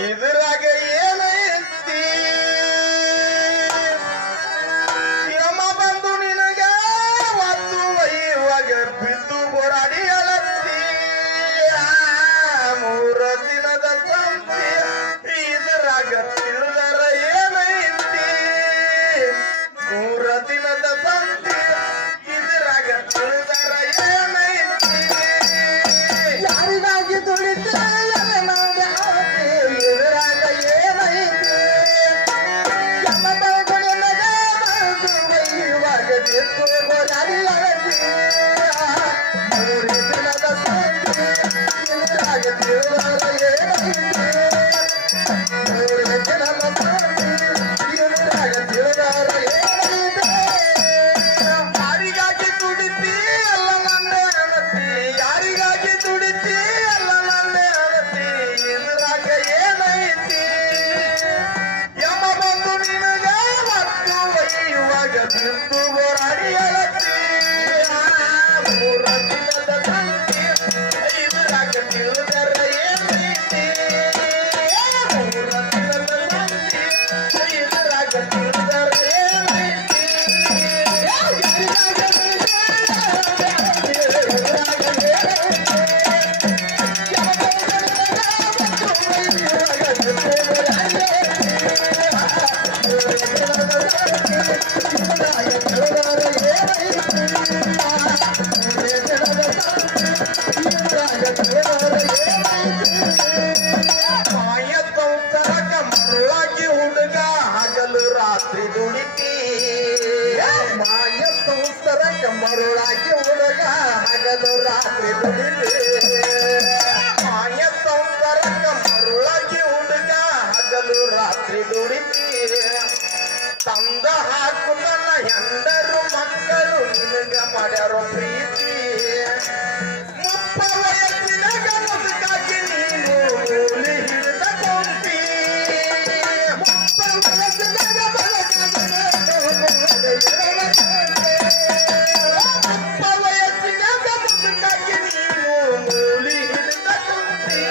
ಇದ್ರಾಗ ಏನೈತಿ ಯಮ ಬಂದು ನಿನಗ ಒಂದು ಒಯ್ಯುವಾಗ ಬಿದ್ದು ಬೋರಾಡಿ ಅಳತ್ತಿ ಮೂರ ದಿನದ ಸಂತಿ ಇದ್ರಾಗ ತಿಳಿದರ ಏನೈತಿ ಮೂರ ದಿನದ ಸಂತಿ ಇದ್ರಾಗ ತಿಳಿದರ ಏನೈತಿ ಯಾರಿಗಾಗಿ ತುಳಿತ ಯಾರಿಗಾಗಿ ತುಡಿತಿ ಅಲ್ಲ ನನ್ನೇ ಅನತಿ ಯಾರಿಗಾಗಿ ತುಡಿತಿ ಅಲ್ಲ ನನ್ನೇ ಅನತಿ ಇದ್ರಾಗ ಏನೈತಿ ಯಮ ಬಂದು ನಿನಗ ಮತ್ತು ಒಯ್ಯುವಾಗ ಬಿದ್ದು ಬೋರಾಡಿ ಅಳತಿ ಮೂರ ದಿನದ ಸಂತಿ ಇದ್ರಾಗ ತಿಳಿದರ ಏನೈತಿ ಮೂರ ದಿನದ ಸಂತಿ ಇದ್ರಾಗ ತಿಳಿದರ ಏನೈತಿ ಮರುಳಾಗಿ ಹುಡುಗ ಹಗಲು ರಾತ್ರಿ ದುಡಿತಿ ಮಾಯ ಸಂಸರಕ ಮರುಳಾಗಿ ಹುಡುಗ ಹಗಲು ರಾತ್ರಿ ದುಡಿತಿ ಮಾಯ ಸಂಸರಕ ಮರುಳಾಗಿ ಹುಡುಗ ಹಗಲು ರಾತ್ರಿ ದುಡಿತಿ ತಂದ ಹಾಕುದನ್ನ ಎಂದರು ಮಕ್ಕಳು ನಿನಗ ಮಾಡ್ಯಾರೋ ಪ್ರೀತಿ ಮುಪ್ಪ ವಯಸ್ಸಿನಾಗ ಮುದುಕಾಗಿ ನೀನು ಮೂಲಿ ಹಿಡಿದ ಕೊಂತಿ ಮುಪ್ಪ ವಯಸ್ಸಿನಾಗ ಮುಪ್ಪ ವಯಸ್ಸಿನಾಗ ಮುದುಕಾಗಿ ನೀನು ಮೂಲಿ ಹಿಡಿದ ಕೊಂತಿ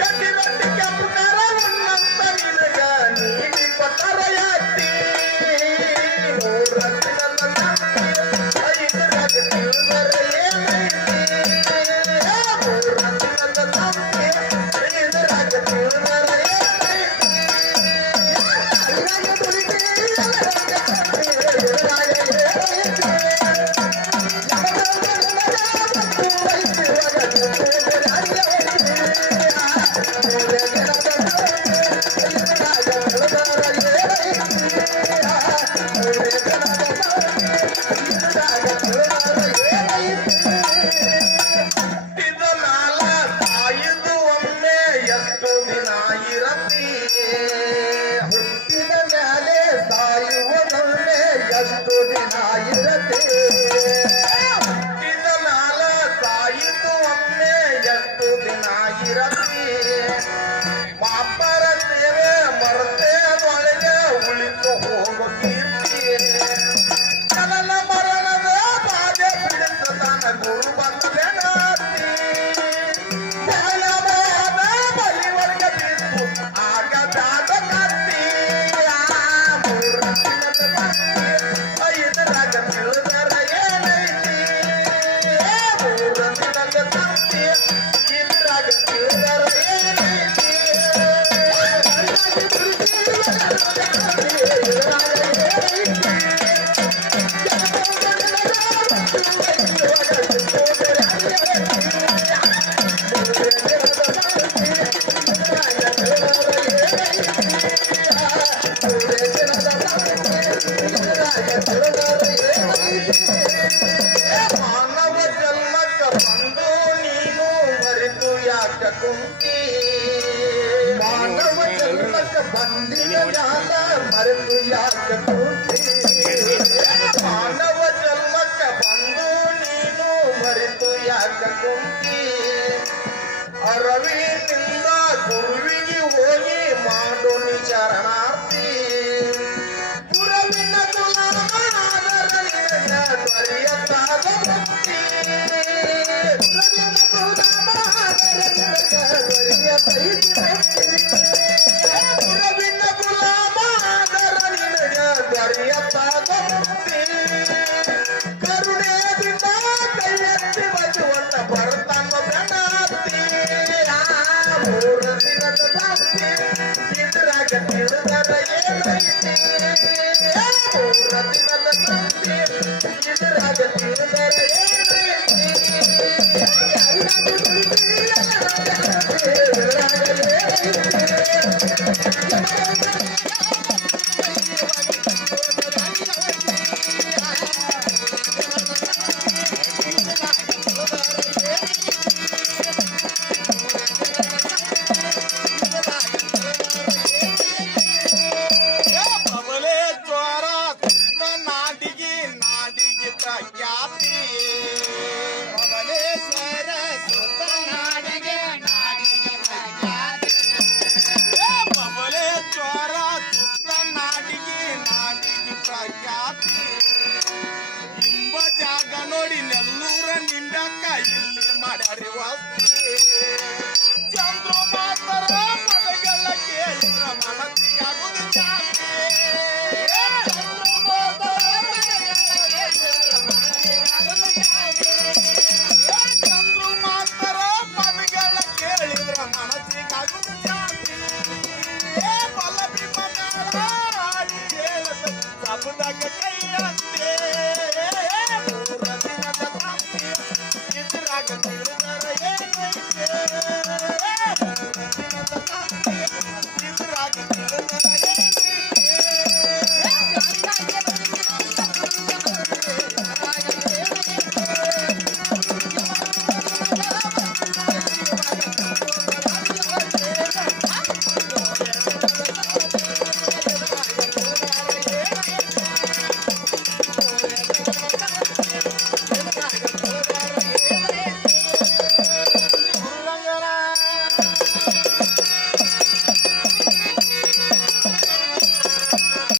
ಗಟ್ಟಿ ರೊಟ್ಟಿ ಕೆಂಪು ಖಾರ ಉಣ್ಣಂತ ನಿನಗ ನೀಡಿ ಕೊಟ್ಟರ ಯಾತಿ ಮೂರ ದಿನದ ಸಂತಿ ಇದ್ರಾಗ ತಿಳಿದರ ಏನೈತಿ ಮೂರ ದಿನದ ಸಂತಿ ಇದ್ರಾಗ ತಿಳಿದರ ಏನೈತಿ ಯಾರಿಗಾಗಿ ತುಳಿತಿ ಇದ್ರಾಗ ಏನೈತಿ ಹುಟ್ಟಿದ ಮ್ಯಾಲ ಸಾಯುದು ಒಮ್ಮೆ ಎಷ್ಟು ದಿನ ಇರತಿ ಹುಟ್ಟಿದ ಮ್ಯಾಲೆ ಸಾಯುವುದೊಮ್ಮೆ ಎಷ್ಟು ದಿನ ಇರತಿ ಹುಟ್ಟಿದ ಮ್ಯಾಲ ಸಾಯುದು ಒಮ್ಮೆ ಎಷ್ಟು ದಿನ ಇರತಿ ಪಾಪರ ಸೇವೆ ಮರತೆಯದೊಳಗೆ ಉಳಿದು ಹೋಗೋ ಕೀರ್ತಿ ಜನನ ಮರಣದ ಬಾಧೆ ಬಿಡಿಸತಾನ ಗುರು ಬಂದೆನಾತಿ ಜನನವಾದ ಬಲಿವರ್ಗ ಬಿದ್ದು ಆಗದಾದ ಕತ್ತಿ ಮೂರ ದಿನದ ಸಂತಿ ಇದ್ರಾಗ ತಿಳಿದರ ಏನೈತಿ ಮೂರ ದಿನದ ಸಂತಿ ಇದ್ರಾಗ ತಿಳಿದರ ಏನೈತಿ ಯಾರಿಗಾಗಿ ತುಳಿತಿ ಇದ್ರಾಗ ಏನೈತಿ ಮಾನವ ಜನ್ಮಕ್ಕ ಬಂದು ನೀನು ಮರೆತು ಯಾಕ ಕುಂತಿ ಮಾನವ ಜನ್ಮಕ್ಕ ಬಂದಿನ ಜಾಲ ಮರೆತು ಯಾಕ ಕುಂತಿ ಮಾನವ ಜನ್ಮಕ್ಕ ಬಂದು ನೀನು ಮರೆತು ಯಾಕ ಕುಂತಿ ಅರವಿನಿಂದ ಗುರುವಿಗೆ ಹೋಗಿ ಮಾಡು ನಿಚರಣಾರ್ತಿ ಗುರುವಿನ ಗುಲಾಮನಾದರ ನಿನಗ ದೊರೆಯತಾದ ಮುಕ್ತಿ ಗುರುವಿನ ಗುಲಾಮನಾದರ ನಿನಗ ದೊರೆಯತೈತಿ ಮುಕ್ತಿ ಮೂರು